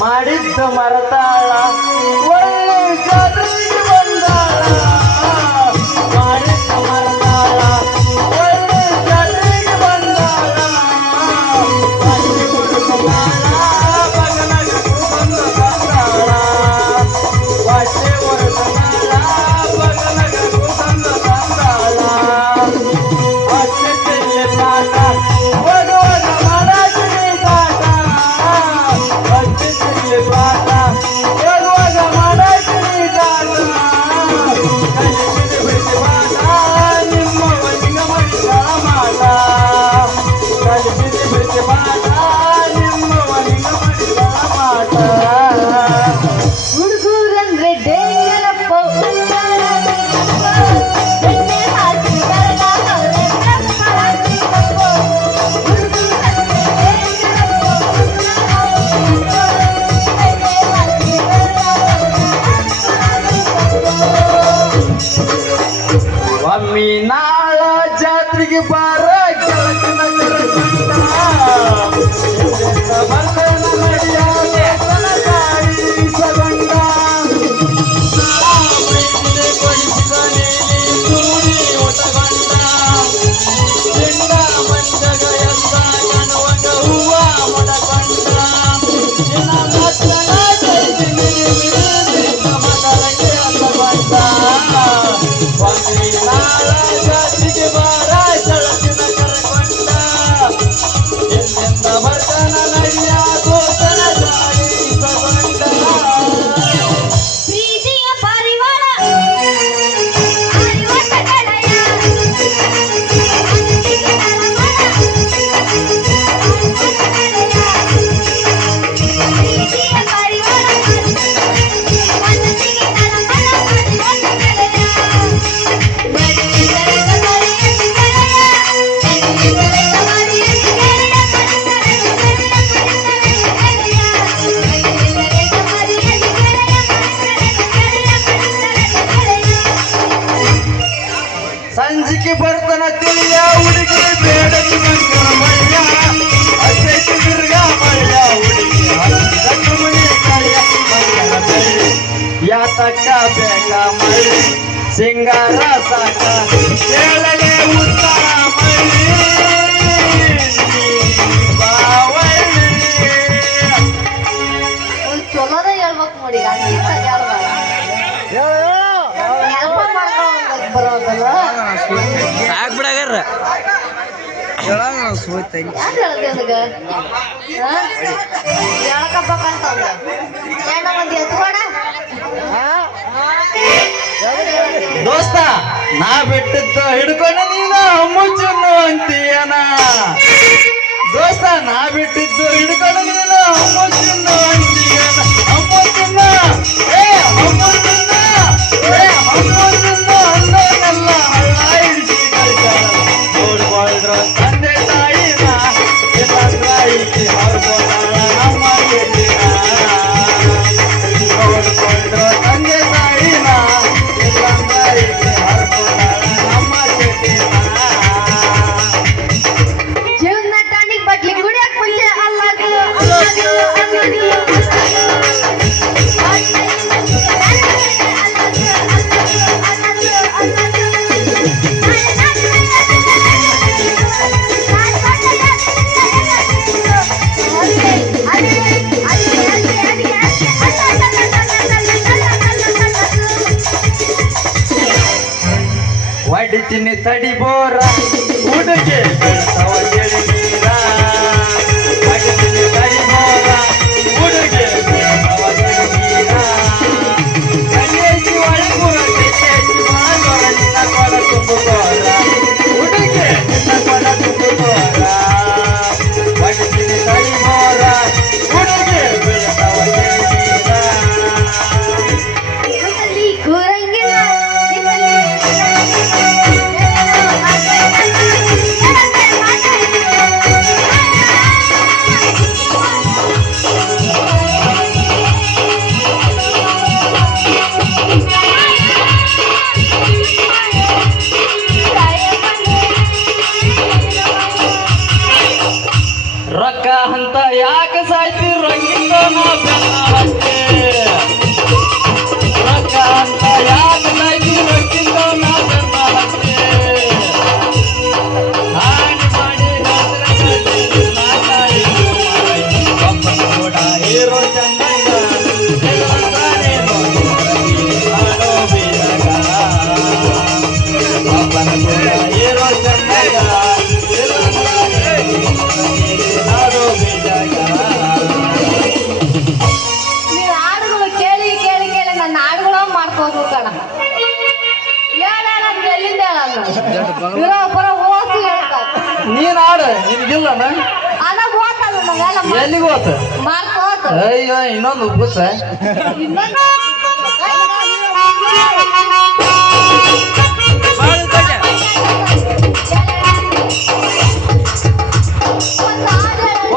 ಮಾಡಿದ್ದ ಮರತಾಳ ಒಳ್ಳೆ ಜಾತ್ರೆಗೆ ಬಂದಾಳ ಮಾಡಿದ್ದ ಮರತಾಳ ಒಳ್ಳೆ ಜಾತ್ರೆಗೆ ಬಂದಾಳ ಬಗಲಗ ಬಂದು ಬಂದಾಳ ವಾಟೆ ಹೊರದಾಳ ಬಗಲಗ ಬಂದು ಬಂದಾಳ ಅತ್ತೆ ಚೆಲ್ಲೆ ಪಾಠ ಹೋಗುವಾಗ ಮಾಡಾಕಿನಿ ಕಾಟ ಅತ್ತೆ ಚೆಲ್ಲೆ ಪಾಠ ಹೋಗುವಾಗ ಮಾಡಾಕಿನಿ ಕಾಟ ಕಲಿಸಿದ ಬಿಟ್ಟು ಪಾಠ ನಿಮ್ಮ ಮನಿಗ ಮಾಡಿದ ಮಾಟ ಕಲಿಸಿದ ಬಿಟ್ಟು ಪಾಠ ನಿಮ್ಮ ಮನಿಗ ಮಾಡಿದ ಮಾಟ ಹುಡುಗರಂದ್ರೆ ಡೇಂಜರಪ್ಪ ಎಣ್ಣೆ ಹಾಕಿ ಕರಗ ಅವರೇ ಬ್ರಹ್ಮ ಹಾಕಿದಪ್ಪ ಹುಡುಗರಂದ್ರೆ ಡೇಂಜರಪ್ಪ ಎಣ್ಣೆ ಹಾಕಿ ಕರಗ ಒಮ್ಮಿ ನಾಳ ಜಾತ್ರೆಗೆ ಬಾರ ಕೆಳಗಿನ ಕರಕಂಡ ಬರ್ತನ ನಡೆಯಾದ ತಾಯಿ ಸಗಂಡ ಮೈದಿಲೆ ಕೊಡಿಸಿದ ನೀಲಿ ಸೂರಿ ಒಟಗಂಡ ಚೆಂಡ ಮಂಜಗ ಎತ್ತ ಕಣವಂಗ ಹೂವ ಮೊಡಗಂಡ ನಿನ್ನ ಲಕ್ಷಣ ಕೈದಿನಿ ಬಿಡಿದ ಮದರಂಗೆ ಅಲ್ಲಗಂಡ ಒಮ್ಮಿ ನಾಳ ಜಾತ್ರೆಗೆ ಬಾರ ಕೆಳಗಿನ ಕರಕೊಂಡ ಎಂದೆಂದ ಬರ್ತನ ನಡೆಯ ದೋಸ್ತನ ತಾಯಿ ಸಗಂಡ ಪ್ರೀತಿಯ ಪರಿವಾರ ಆಯುವತ ಗೆಳೆಯ ಮನಸ್ಸಿಗೆ ತಳಮಳ ಪ್ರೀತಿಯ ಪರಿವಾರ ಮನಸ್ಸಿಗೆ ತಳಮಳ ಆಯುವತ ಗೆಳೆಯ ಮರಿಯಂದರೆಗ ಮರಿಯಂದಿ ಗೆಳೆಯ ಎಂದೆಂದರೆಗ ಮರಿಯಂದಿ ಗೆಳೆಯ ಸಂಜಿಕೆ ಬರ್ತನ ತಿಳಿಯ ಹುಡುಗಿ ಬೇಡದು ನಂಗರ ಮಳ್ಯ ಅಸೈತಿ ದುರ್ಗ ಮಳ್ಯ ಹುಡುಗಿ ಹತ್ತು ಮನೆ ಕಳ್ಯ ಮಂಗಲ ಬೆಳ್ಳಿ ಯಾತಕ್ಕ ಬೇಕ ಮಳ್ಳಿ ಸಿಂಗಾರ ಸಾಕ ಕೇಳಲೆ ಉತ್ತರ ಮಳ್ಳಿ ಬಾವಳ್ಳಿ ಒಂದು ಚಲೋದ ಹೇಳ್ಬೇಕು ನೋಡಿ ಹಂಗಿಂತ ಹೇಳ್ಬಾರ ನೆನಪ ಮಾಡ್ಕೊಂಡು ಬರೋದಲ್ಲ ಸಾಕ್ ಬಿಡಾಗಾರ ಯಾರು ಹೇಳ್ದೆ ನನಗ ಹೇಳಕಬೇಕಂತಂದ ಏನ ಮಂದಿ ಎತ್ಕೋಣ ದೋಸ್ತ ನಾ ಬಿಟ್ಟಿದ್ದು ಹಿಡ್ಕೊಂಡು ನೀನು ಮುಚ್ಚುನ್ನು ಅಂತೀಯನ ದೋಸ್ತ ನಾ ಬಿಟ್ಟಿದ್ದು ಹಿಡ್ಕೊಂಡು ನೀನು ಮುಚ್ಚುನ್ನು ಅಂತೀಯನ ಅಮ್ಮುಚ್ಚುನ್ನ ಏ ಅಮ್ಮುಚ್ಚುನ್ನ ಏ ಅಮ್ಮುಚ್ಚುನ್ನ ಅಂದವನ್ನೆಲ್ಲ ಹಳ್ಳ ಹಿಡಿಸಿ ಕಳ್ಸ್ಯಾರ ನೋಡ್ಕೊಳ್ರು ತಂದೆ ತಾಯಿನ ಎಲ್ಲ ತಾಯಿಗೆ ಹರ್ಕೊಂಡಾಳ ನಮ್ಮ ಗೆಳೆಯ ನೋಡ್ಕೊಳ್ರು ತಂದೆ ತಾಯಿನ ಎಲ್ಲ ತಾಯಿಗೆ ಹರ್ಕೊಂಡಾಳ ನಮ್ಮ ಗೆಳೆಯ ಜೀವನ ಟಾನಿಕ್ ಬಟ್ಲಿ ಕುಡಿಯಕ್ ಮುಂಚೆ ಅಲ್ಲಾದು ಅಲ್ಲಾದು ಅಲ್ಲಾದು ಹೊಡಿತೀನಿ ತಡಿ ಬೋರ ಹುಡುಗೆ ಬೆಳ್ತಾವ ಗೆಳೀರ ಹೊಡಿತೀನಿ ತಡಿ ಬೋರ ಹುಡುಗೆ ಬೆಳ್ತಾವ ಗೆಳೀರ ಕಲಿಯೇಸಿ ಒಳಗುರ ಕೆಟ್ಟೇಸಿ ಮಾಡೋರ ನಿನ್ನ ಕೊಡ ತುಂಬುಕೋರ ಹುಡುಗೆ ನಿನ್ನ ಕೊಡ ತುಂಬುಕೋರ ಹೊಡಿತೀನಿ ತಡಿ ಬೋರ ಹುಡುಗೆ ಬೆಳ್ತಾವ ಗೆಳೀರ ನಿಮ್ಮಲ್ಲಿ ಕೂರಂಗಿಲ್ಲ ನಿಮ್ಮಲ್ಲಿ ಹೀರೋ ಚಂದಂಗ ಎಲ್ಲಂತಾನೇನೋ ನಾಡೋ ಬೀಜಗ ಅಪ್ಪನ ಕೂಡ ಹೀರೋ ಚಂದಂಗ ಎಲ್ಲಂತಾನೇನೋ ನಾಡೋ ಬೀಜಗ ನೀನ್ ಹಾಡುಗಳು ಕೇಳಿ ಕೇಳಿ ಕೇಳಿ ನನ್ನ ಹಾಡುಗಳು ಮಾಡ್ಕೋದು ಕಣ ಹೇಳ ಎಲ್ಲಿಂದ ಹೇಳಲ್ಲ ಪರ ಓಸಿ ಹೇಳ್ತಾರೆ ನೀನ್ ಆಡ ನಿನ್ಗಿಲ್ಲನ ಅದ ಓದ್ತಲ್ಲ ನಂಗೆಲ್ಲ ಎಲ್ಲಿಗೆ ಹೋತ ಮಾಡ್ಕೋತ ಅಯ್ಯೋ ಇನ್ನೊಂದು ಉಪ್ಪುಸ ಇನ್ನೊಂದು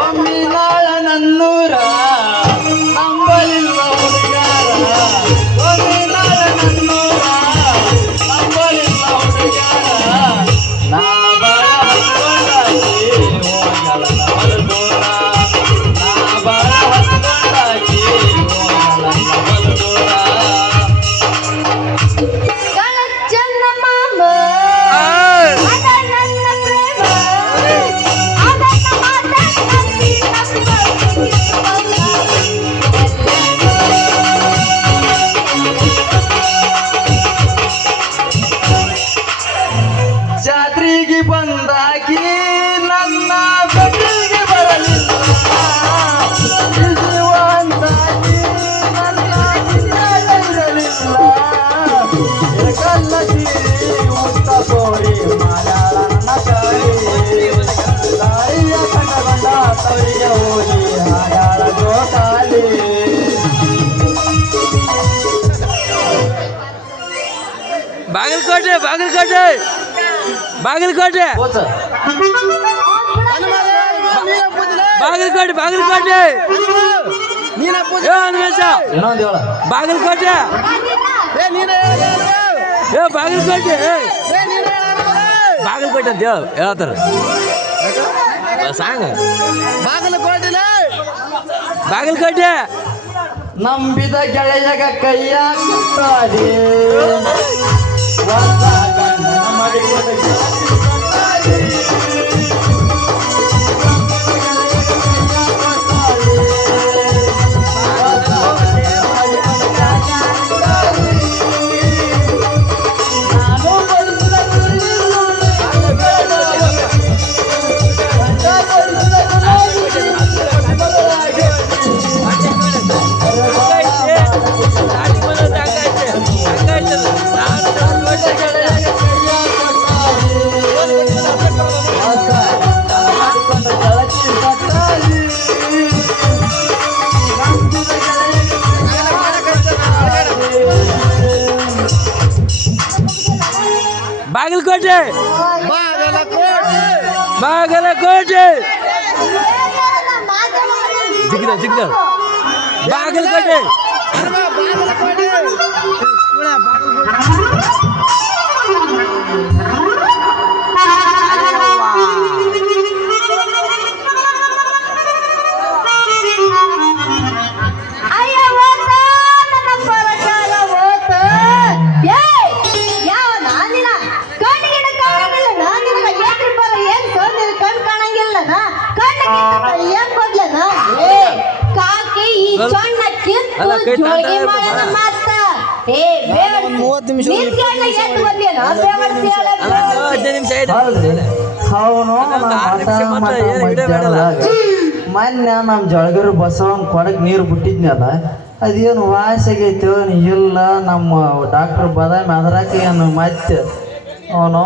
ಒಮ್ಮೆ ನಾಳ ನನ್ನೂರ ನಂಬಲಿಲ್ಲ ಹುಡುಗಾರ ಒಮ್ಮೆ ನಾಳ ನನ್ನೂರ ನಂಬಲಿಲ್ಲ ಹುಡುಗಾರ ನಾ ಬಾಳ ಹತ್ಕೊಂಡಾಗಿ ಹೋಗಲ್ಲ ಹೊರದೂರ ನಾ ಬಾಳ ಹತ್ಕೊಂಡಾಗಿ ಹೋಗಲ್ಲ ಹೊರದೂರ ಚಂದ ಮಾಮ ಅದ ನನ್ನ ಪ್ರೇಮ ಅದನ್ನ ಮಾತಾಡಿ ಜಾತ್ರೆಗೆ ಬಂದಾಕಿ ನನ್ನ ಬೆಟ್ಟಿಗೆ ಬರಲಿಲ್ಲ ಜೀವಂತಾಗಿ ನನ್ನ ಇರಲಿಲ್ಲ ಕಲ್ಲ ಸೀರಿ ಉತ್ತ ಕೋರಿ ಮಾಲಾಳ ನನ್ನ ತಾಯಿಯ ಕಂಡಗೊಂಡ ತವರಿಗೆ ಹೋಗಿ ಹಾಡಾಳ ಜೋಕಾಲಿ ಬಾಗಲಕೋಟೆ ಬಾಗಲಕೋಟೆ ಬಾಗಲಕೋಟೆ ಹೋತ ಬಾಗಲಕೋಟೆ ಬಾಗಲಕೋಟೆ ಹನುಮೇಶ ಇನ್ನೊಂದು ಹೇಳ ಬಾಗಲಕೋಟೆ ಬಾಗಲಕೋಟೆ ಬಾಗಲಕೋಟೆ ಅಂತ ಹೇಳ್ತಾರ ಸಾಂಗ ಬಾಗಲಕೋಟೆ ನಂಬಿದ ಗೆಳೆಯಗ ಕೈಯ ಕೊಟ್ಟಾಡಿ ಹೊಸ ಗಂಡನ ಮಡಿಕೊಂಡ ಗೆಳತಿ ಕೊಟ್ಟಾಡಿ. ಹೊಸ ಗಂಡನ ಮಡಿಕೊಂಡ ಗೆಳತಿ ಕೊಟ್ಟಾಡಿ. ನಾನು ಬಡಿಸಿದ ಗುರಿ ನೋಡಿ ಗಂಡ ಬಡಿಸಿದ ಬದಲಾಗಿ ಬಾಗಲಕೋಟೆ ಬಾಗಲಕೋಟೆ ಜಿಗ್ದ ಜಿಗ್ದ ಬಾಗಲಕೋಟೆ ಅಯ್ಯ ಓತ ನನ್ನ ಪರಕಾಲ ಓತ ಏಯ್ ಯಾವ ನಾನಿನ ಕಣ್ಣಿನ ಕಾಣಂಗಿಲ್ಲ ನಾನಿನ ಏನ್ರಿ ಬರ ಏನ್ ಸೋಂದಿನ ಕಣ್ ಕಾಣಂಗಿಲ್ಲನ ಕಣ್ಣಿಗೆ ಏನ್ ಕೊಡ್ಲನ ಏ ಕಾಕಿ ಈ ಚಣ್ಣ ಅಲ್ಲ, ಕೈ ಕಿತ್ತು ಜೋಗಿ ತಾಂಡ ಮಾಡನ ಬಾ. ಮಾತ ಏ ಬೇಡ 30 ನಿಮಿಷ ನಿಂತ್ಕೊಂಡ ಎತ್ತು ಬಂದೇನ ಬೇವಡ್ಸಿ ಹೇಳ 15 ನಿಮಿಷ ಆಯ್ತು ಅವನು ಮೊನ್ನೆ ನಮ್ಮ ಜಳಗರು ಬಸವನ್ ಕೊಡಕ್ ನೀರು ಬಿಟ್ಟಿದ್ನಲ್ಲ ಅದೇನು ವಾಸ ಆಗೈತೆ ಇಲ್ಲ ನಮ್ಮ ಡಾಕ್ಟರ್ ಬದಾಮಿ ಅದ್ರಾಕ ಏನು ಮತ್ತೆ ಅವನು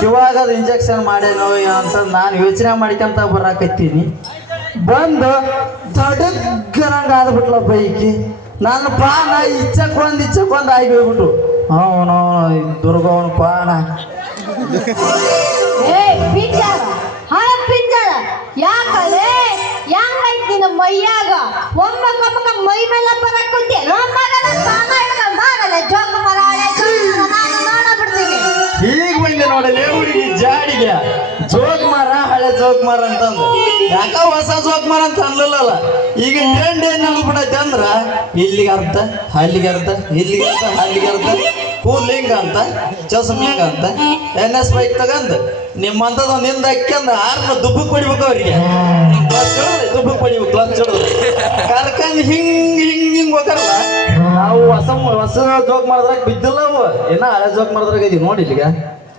ಕಿವಾಗದ ಇಂಜೆಕ್ಷನ್ ಮಾಡೇನೋ ಅಂತ ನಾನು ಯೋಚನೆ ಮಾಡ್ಕೊಂತ ಬರಾಕತ್ತೀನಿ ಬಂದು ದೊಡ್ಡಗನಂಗೆ ಆದ್ಬಿಟ್ಲ ಬೈಕಿ ನನ್ನ ಪಾನ ಇಚ್ಚಕ್ಕೊಂದು ಆಗಿ ಹೋಗ್ಬಿಟ್ಟು ಅವನು ದುರ್ಗವನ ಪಾನ ಏ ಪಿಂಜಾರ ಹಾಳ ಪಿಂಜಾರ ಯಾಕಲೆ ಹೆಂಗೈತಿ ನಿನ್ನ ಮೈಯಾಗ ಒಮ್ಮಕ್ಕ ಮೈ ಮೇಲೆ ಬರಕುಂತೆ ನಮ್ಮಗನ ಸಾನ ಹಿಡ್ಕೊಂಡ್ ಬಾಗಲೆ ಜೋಗ ಮರಾಳೆ ನಾನು ನೋಡ ಬಿಡ್ತೀನಿ ಈಗ ಬಂದೆ ನೋಡಲಿ ಹುಡುಗಿ ಜಾಡಿಗೆ ಜೋಕ್ ಮಾರ ಹಳೆ ಜೋಕ್ ಮಾರ ಅಂತಂದು ಯಾಕ ಹೊಸ ಜೋಕ್ ಮಾರ ಅಂತ ಅನ್ಲಿಲ್ಲಲ್ಲ ಈಗ ಟ್ರೆಂಡ್ ಏನ್ ಅನ್ಬಿಡೈತೆ ಅಂದ್ರ ಇಲ್ಲಿಗೆ ಅರ್ಧ ಅಲ್ಲಿಗೆ ಅರ್ಧ ಇಲ್ಲಿಗೆ ಅರ್ಧ ಅಲ್ಲಿಗೆ ಅರ್ಧ ಕೂಲ್ ಹಿಂಗ ಅಂತ ಚಸ್ಮ ಹಿಂಗ ಅಂತ NS ಬೈಕ್ ತಗಂದ್ ನಿಮ್ಮಂಥದ್ದು ನಿಂದ ಹಾಕ್ಯಂದ ಆರ್ನ ದುಬ್ಬಕ್ಕೆ ಪಡಿಬೇಕು ಅವ್ರಿಗೆ ದುಬ್ಬಕ್ಕೆ ಪಡಿಬೇಕು ಕ್ಲಚ್ ಹಿಡಿದು ಕರ್ಕಂಡ್ ಹಿಂಗ್ ಹೋಗಲ್ಲ ನಾವು ಹೊಸ ಜೋಕ್ ಮಾಡಿದ್ರಾಗ ಬಿದ್ದಿಲ್ಲ ಅವು ಏನ ಹಳೆ ಜೋಕ್ ಮಾಡಿದ್ರಾಗ ಇದೀವಿ ನೋಡಿ ಇಲ್ಲಿಗ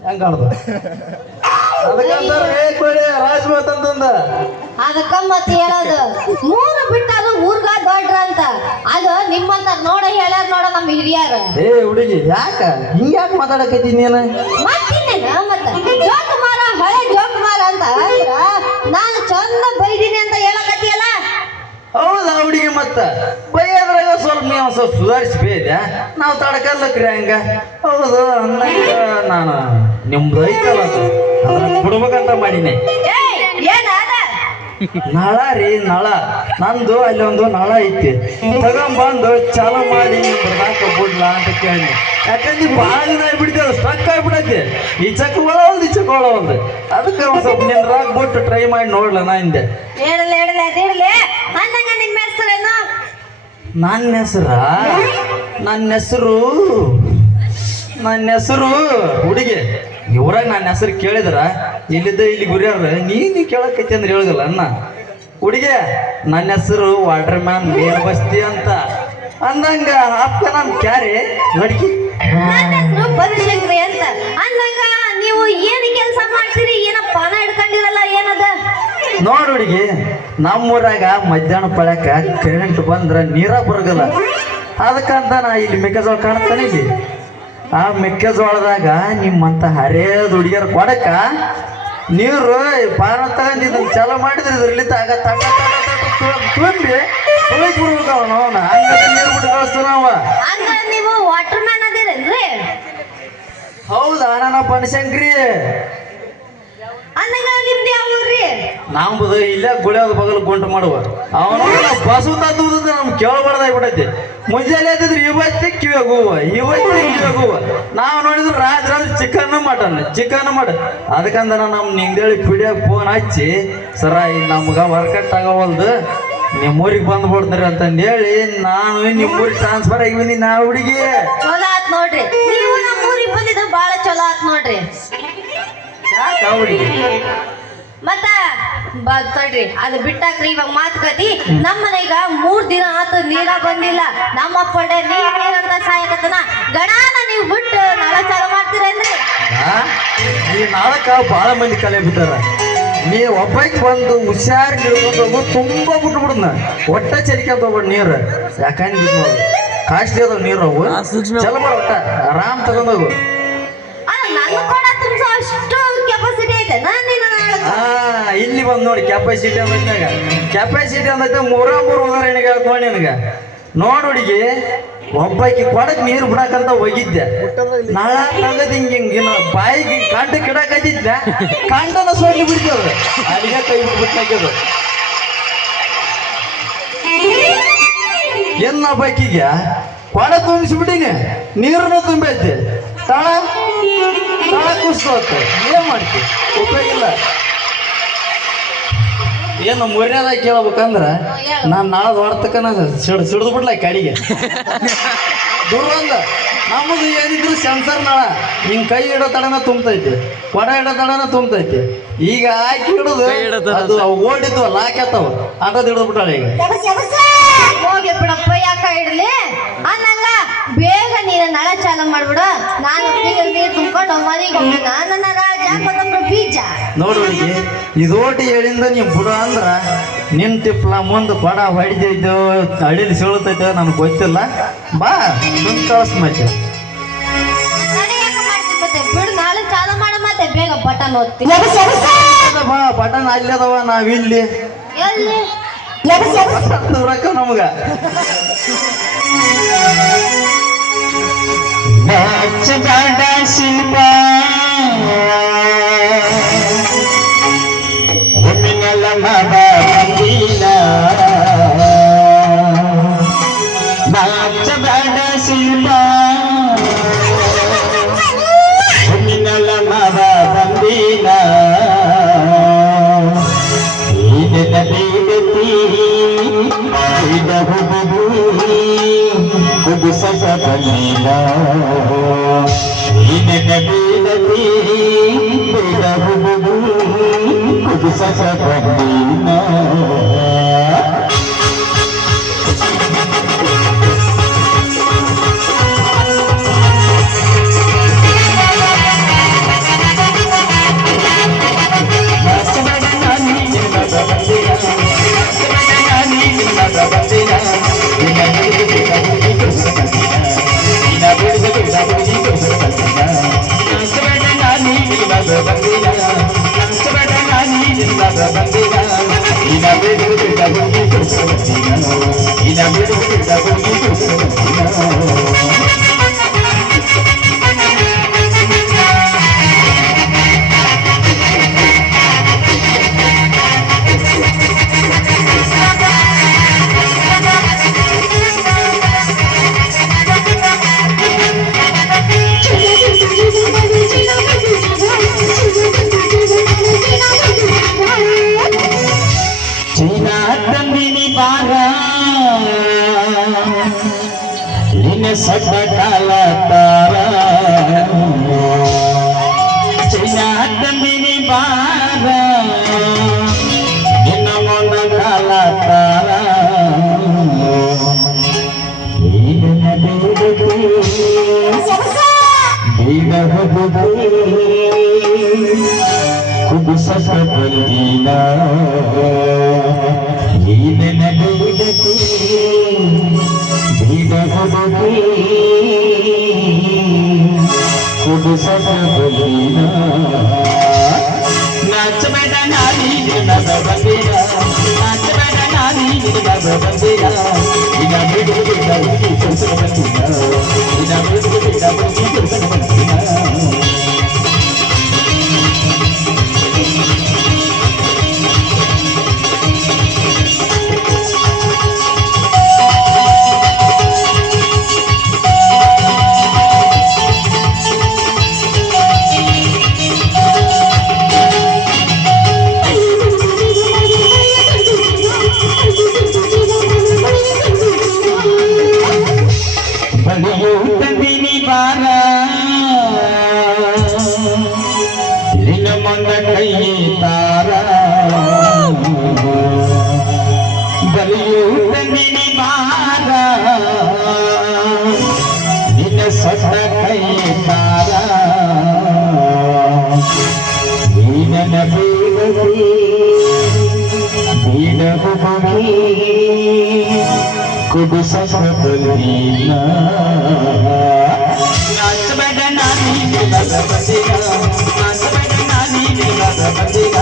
ಹೆಂಗ್ ಕಾಣದು ಅದಕ್ಕಂತಾರೆ ಕೊಡಿ ರಾಜ್ಮಾತ್ ಅಂತಂದ ಅದಕ್ಕ ಮತ್ತೆ ಹೇಳೋದು ಮೂರು ಬಿಟ್ಟದು ಊರ್ಗ ದೊಡ್ರ ಅಂತ ಅದು ನಿಮ್ಮಂತ ನೋಡ ಹೇಳ್ಯಾರ ನೋಡ ನಮ್ಮ ಹಿರಿಯರು. ಏ ಹುಡುಗಿ ಯಾಕ ಹಿಂಗ್ಯಾಕೆ ಮಾತಾಡಕತ್ತಿ ನೀನು ಮತ್ತಿನ್ನೇನ ಮತ್ತ ಜೋಕ್ ಮಾರ ಹಳೆ ಜೋಕ್ ಮಾರ ಅಂತ ಅಂದ್ರ ನಾನು ಚಂದ ಬೈದೀನಿ ಅಂತ ಹೇಳಕತ್ತಿಯಲ್ಲ. ಹೌದಾ ಹುಡುಗಿ ಮತ್ತ ಬೈಯದ್ರಾಗ ಸ್ವಲ್ಪ ನೀವು ಸ್ವಲ್ಪ ಸುಧಾರಿಸಿ ಬೇಯ್ದೆ ನಾವು ತಡ್ಕಲ್ಲಕ್ರಿ ಹಂಗ ಹೌದು ಅನ್ನಂಗ ನಾನು ನಿಮ್ದು ಐತಲ್ಲ ಅದು ಅದನ್ನ ಬಿಡ್ಬೇಕಂತ ಮಾಡೀನಿ. ನಳ ರೀ ನಳ ನಂದು ಅಲ್ಲಿ ಒಂದು ನಳ ಐತಿ ತಗೊಂಬಂದು ಚಾಲು ಮಾಡಿ ಬರ್ದಾಕ ಬಿಡ್ಲ ಅಂತ ಕೇಳಿ ಯಾಕಂದ್ರೆ ಭಾಳ ದಿನ ಆಗ್ಬಿಡ್ತೇವೆ ಸ್ಟ್ರಕ್ ಆಗ್ಬಿಡತ್ತೆ ಈ ಚಕ್ ಒಳವಲ್ದು ಈ ಚಕ್ ಒಳವಲ್ದು ಅದಕ್ಕೆ ಒಂದ್ ಸ್ವಲ್ಪ ನಿಂದ್ರಾಗ ಬಿಟ್ಟು ಟ್ರೈ ಮಾಡಿ ನೋಡ್ಲ ನಾ ಹಿಂದೆ. ನನ್ನ ಹೆಸರು ಹುಡುಗಿ ಇವ್ರಾಗ ನನ್ನ ಹೆಸರು ಕೇಳಿದ್ರ ಇಲ್ಲಿದ್ದ ಇಲ್ಲಿ ಗುರಿಯಾರ ನೀನು ಕೇಳಕೈತಿ ಅಂದ್ರೆ ಹೇಳಿದಲ್ಲ ಅನ್ನ ಹುಡುಗಿ ನನ್ನ ಹೆಸರು ವಾಟರ್ ಮ್ಯಾನ್ ನೀರ್ ಬಸ್ತಿ ಅಂತ ಅಂದಂಗ ಅಪ್ಪ ನಮ್ ಕ್ಯಾರೆ ಲಡ್ಕಿ ಬನಶಂಕರಿ ಅಂತ ಅಂದಂಗ ನೀವು ಏನು ಕೆಲಸ ಮಾಡ್ತೀರಿ ಏನ ಪಾನ ಹಿಡ್ಕೊಂಡಿರಲ್ಲ ಏನದ ನೋಡ್ ಹುಡುಗಿ ನಮ್ಮೂರಾಗ ಮಧ್ಯಾಹ್ನ ಪಳ್ಯಾಕ ಕರೆಂಟ್ ಬಂದ್ರ ನೀರ ಬರಗಲ್ಲ ಅದಕ್ಕಂತ ನಾ ಇಲ್ಲಿ ಮೆಕ್ಕೆಜೋಳ ಕಾಣ್ತಾನೆ ಇಲ್ಲಿ ಆ ಮೆಕ್ಕೆಜೋಳದಾಗ ನಿಮ್ಮಂತ ಹರೇದ್ ಹುಡುಗಿಯರ ಕೊಡಕ ನೀರು ಪಾನ ತಗೊಂಡಿದ್ದು ಚಾಲು ಮಾಡಿದ್ರೆ ಇದ್ರಲ್ಲಿದ್ದ ಆಗ ತಟ ತುಂಬಿ ತೊಳಿಕ್ ಬಿಡ್ಬೇಕು ಅವನು ಹಂಗ ನೀರು ಬಿಟ್ಟು ಕಳಿಸ್ತು ನಾವ. ನೀವು ವಾಟರ್ ಮ್ಯಾನ್ ಅದೇರೇನ್ರಿ? ಹೌದಾ ನನ್ನ ಬನಶಂಕರಿ ಅಂದಂಗ ನಿಮ್ದು ಯಾವ ಊರ್ರಿ? ನಮ್ದು ಇಲ್ಲೇ ಗುಳಿಯೋದ್ ಬಗಲ್ ಗುಂಟು ಮಾಡುವ ಅವನು ಬಸು ತದ್ದ ನಮ್ಗೆ ಕೇಳಬಾರ್ದಾಗ್ಬಿಡೈತಿ ಮುಂಜಾನೆ ಎದ್ದಿದ್ರೆ ಇವತ್ತೇ ಕಿವಿಯಾಗ ಹೂವ ಇವತ್ತೇ ಕಿವಿಯಾಗ ಹೂವ ನಾವು ನೋಡಿದ್ರೆ ರಾತ್ರಿ ಚಿಕನ್ ಮಟನ್ ಅದಕ್ಕಂದ ನಮ್ಮ ನಿಂದೇಳಿ ಪಿಡಿಯಾಗ ಫೋನ್ ಹಚ್ಚಿ ಸರ ನಮ್ಗ ವರ್ಕಟ್ ಆಗವಲ್ದು ನಿಮ್ಮೂರಿಗೆ ಬಂದ್ಬಿಡ್ತಾರೆ ಅಂತಂದು ಹೇಳಿ ನಾನು ನಿಮ್ಮೂರಿಗೆ ಟ್ರಾನ್ಸ್ಫರ್ ಆಗಿದ್ದೀನಿ ನಾ ಹುಡುಗಿ. ಚಲೋ ಆತ್ ನೋಡ್ರಿ ನೀವು ನಮ್ಮೂರಿಗೆ ಬಂದಿದ್ದು ಬಾಳ ಚಲೋ ಆತ್ ನೋಡ್ರಿ. ಮತ್ತ ತಡ್ರಿ ಅದು ಬಿಟ್ಟಾಕ್ರಿ ಇವಾಗ ಮಾತುಕತಿ ನಮ್ಮ ಮನೆಗ 3 ದಿನ ಆತು ನೀರ ಬಂದಿಲ್ಲ ನಮ್ಮ ಪಡೆ ನೀರಂತ ಸಾಯಕತ್ತನ ಗಣಾನ ನೀವು ಬಿಟ್ಟು ನಳ ಚಾಲು ಮಾಡ್ತೀರೇನ್ರಿ? ಈ ನಾಳಕ ಬಾಳ ಮಂದಿ ಕಲೆ ಬಿಟ್ಟಾರ ನೀ ಒಬ್ಬಕ್ಕೆ ಬಂದು ಹುಷಾರಿ ಹಿಡ್ಕೊಂಡು ಹೋಗು ತುಂಬಾ ಬಿಟ್ಟು ಬಿಡದ್ನ ಒಟ್ಟ ಚರಿಕೆ ಅಂತ ಹೋಗ್ಬಿಡ್ ನೀರು ಯಾಕಂದ್ರೆ ಕಾಸ್ಟ್ಲಿ ಅದಾವ ನೀರು ಅವು ಚಲೋ ಮಾಡ ಒಟ್ಟ ಆರಾಮ್ ತಗೊಂಡೋಗು. ನನ್ನ ಕೂಡ ತುಂಬಾ ಅಷ್ಟು ಕೆಪಾಸಿಟಿ ಐತೆ ಇಲ್ಲಿ ಬಂದ್ ನೋಡಿ ಕೆಪಾಸಿಟಿ ಅಂದಾಗ ಕೆಪಾಸಿಟಿ ಅಂದೈತೆ 3 ಉದಾಹರಣೆಗೆ ನೋಡಿ ನಿನಗ ನೋಡ್ ಹುಡುಗಿ ಒಬ್ಬಾಕಿ ಕೊಡಕ್ ನೀರು ಬಿಡಕಂತ ಹೋಗಿದ್ದೆ ನಾಳ ತಗದ್ ಹಿಂಗಿನ ಬಾಯಿಗೆ ಕಂಡ ಕಿಡಕತ್ತಿದ್ದೆ ಕಂಡನ ಸೊಳ್ಳಿ ಬಿಡ್ತೇವೆ ಅಲ್ಲಿಗೆ ಕೈ ಬಿಟ್ಟಾಕ್ಯದು ಏನ್ ಒಬ್ಬಾಕಿಗೆ ಕೊಡ ತುಂಬಿಸ್ಬಿಟ್ಟಿನಿ ನೀರನ್ನ ತುಂಬೈತಿ ತಳ ಕುಸ್ತೋತ ಏನ್ ಮಾಡ್ತಿ ಉಪಯೋಗ ಇಲ್ಲ. ಏನು 3ನೇದಾಗ ಕೇಳ್ಬೇಕಂದ್ರ ನಾನು ನಾಳೆ ಹೊರತಕ್ಕನ ಸಿಡ್ದು ಬಿಡ್ಲ ಕಡಿಗೆ ದೂರ ಅಂದ ನಮ್ಮದು ಏನಿದ್ರು ಸೆನ್ಸರ್ ನಾಳ ಹಿಂಗ್ ಕೈ ಇಡೋ ತಡನ ತುಂಬತೈತಿ ಕೊಡ ಇಡೋ ತಡನ ತುಂಬತೈತಿ ಈಗ ಹಾಕಿ ಹಿಡುದು ಅದು ಓಡಿದ್ವು ಲಾಕ್ಯಾತವ ಅಂತದ್ ಹಿಡಿದು ಬಿಟ್ಟಾಳ ಈಗ. ಹೋಗ್ಲಿ ಬಿಡಪ್ಪ ಯಾಕ ಇಡ್ಲಿ ಅನ್ನಂಗ ಬೇಗ ನೀನು ನಳ ಚಾಲು ಮಾಡ್ಬಿಡು ನಾನು ನೀರು ತುಂಬ್ಕೊಂಡು ಮನೆಗೆ ಹೋಗಿ ನನ್ನ ಜಾಕೊಂಡ್ರ ಬೀಜ ನೋಡುವಳಿಗೆ ಇದೋಟಿ ಹೇಳಿಂದ ನೀವು ಬಿಡು ಅಂದ್ರ ನಿನ್ ತಿಪ್ಲ ಮುಂದೆ ಕೊಡ ಹೊಡಿದೈತೋ ಅಡಿಲಿ ಸೀಳ್ತೈತೋ ನನಗೆ ಗೊತ್ತಿಲ್ಲ ಬಾ ತುಂಬ ಕಳ್ಸ ಮತ್ತೆ ಬಿಡು ನಾಳೆ ಚಾಲು ಮಾಡ ಮತ್ತೆ ಬೇಗ ಬಟನ್ ಓದ್ತೀನಿ ಬಾ ಬಟನ್ ಅಲ್ಲದವ ನಾವಿಲ್ಲಿ ಎಲ್ಲಿ ರೊಕ್ಕ ನಮಗ ಶಿಲ್ಪ ಶಿಲ್ಪ ಬಂದಿಲ್ಲ ಕುದುಸಕ ಬಲ್ಲಿನ ನಿನ್ನ ಬೀಳಲಿ ಬಿಡಬಹುದು ಕುದುಸಕ ಬಲ್ಲಿನ ಸಕಲ ತಾರ ಚೈನಾಟಂಬಿನಿ ಬಾರ ನಿನ್ನ ಮೊಂಡ ಕಾಲ ತಾರ ಕುದುಸಕ ಬಂದಿನ ನೀನ ಬೇಡತಿ ಕುದುಸಕ ಬಲ್ಲಿನ ನಾಚಬೇಡ ನಾನಿ ನಗ ಬಂದಿರ ನಾಚಬೇಡ ನಾನಿ ನಗ ಬಂದಿರ ಇದ ಬಿಡುವುದು ಬಿಡುವುದು ಕುದುಸಕ ಬಂದಿನ ಇದ ಬಿಡುವುದು ಬಿಡುವುದು ಕುದುಸಕ ಬಂದಿನ ಕೈ ತಾರ ಬಲಿಯು ತಂದಿನಿ ಬಾರ ನಿನ್ನ ಸೊಟ್ಟ ಕೈ ತಾರ ನೀನ ಬೀಳಲಿ ಬೀಳಬಹುದು ಕುದುಸಕ ಬಲ್ಲಿನ ನಾಚಬೇಡ ನಾನಿ ನಗ ಬಂದಿರ ನಾಚಬೇಡ ನಾನಿ ನಗ ಬಂದಿರ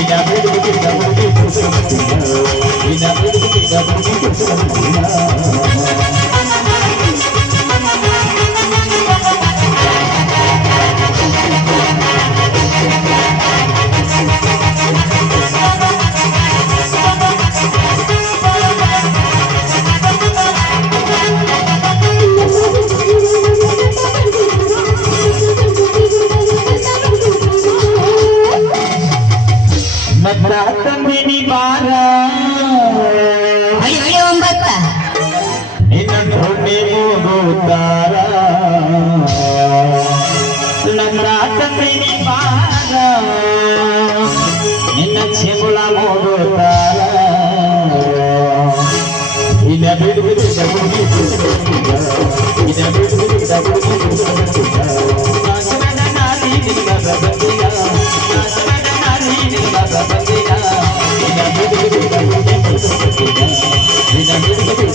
ಇದ ಬಿಡುವುದು ಬಿಡುವುದು ಕುದುಸಕ ಬಂದಿರ ಇದ ಬಿಡುವುದು ಬಿಡುವುದು ಕುದುಸಕ ಬಂದಿರ ತಂದಿನಿ ಬಾರ ಒಂಬತ್ತ ನಿನ್ನ ಧೋಣಿ ಹೋಗುತ್ತಾರ ನನ್ನ ತಂದಿನಿ ಬಾರ ನಿನ್ನ ಚೆಗುಳ ಹೋಗುತ್ತಾರ ಇದ ಬಿಡುವುದು ಇದ ಬಿಡುವುದು ನಾಚಬೇಡ ನಾನಿ ನಿನ್ನ ಬಂದಿರ ನಾಚಬೇಡ ನಾನಿ ನಿನ್ನ ಬಂದಿರ ಇದ ಬಿಡುವುದು ಇದ ಬಿಡುವುದು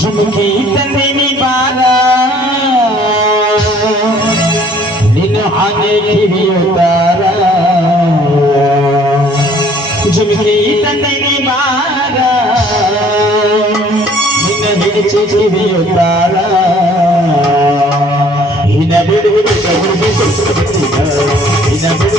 झुमकी तंदिनी बारा निन्न आने की उतारा झुमकी तंदिनी बारा निन्न हिड़ची की उतारा हिना बिड़ बिड़ बिड़ बिड़ बिड़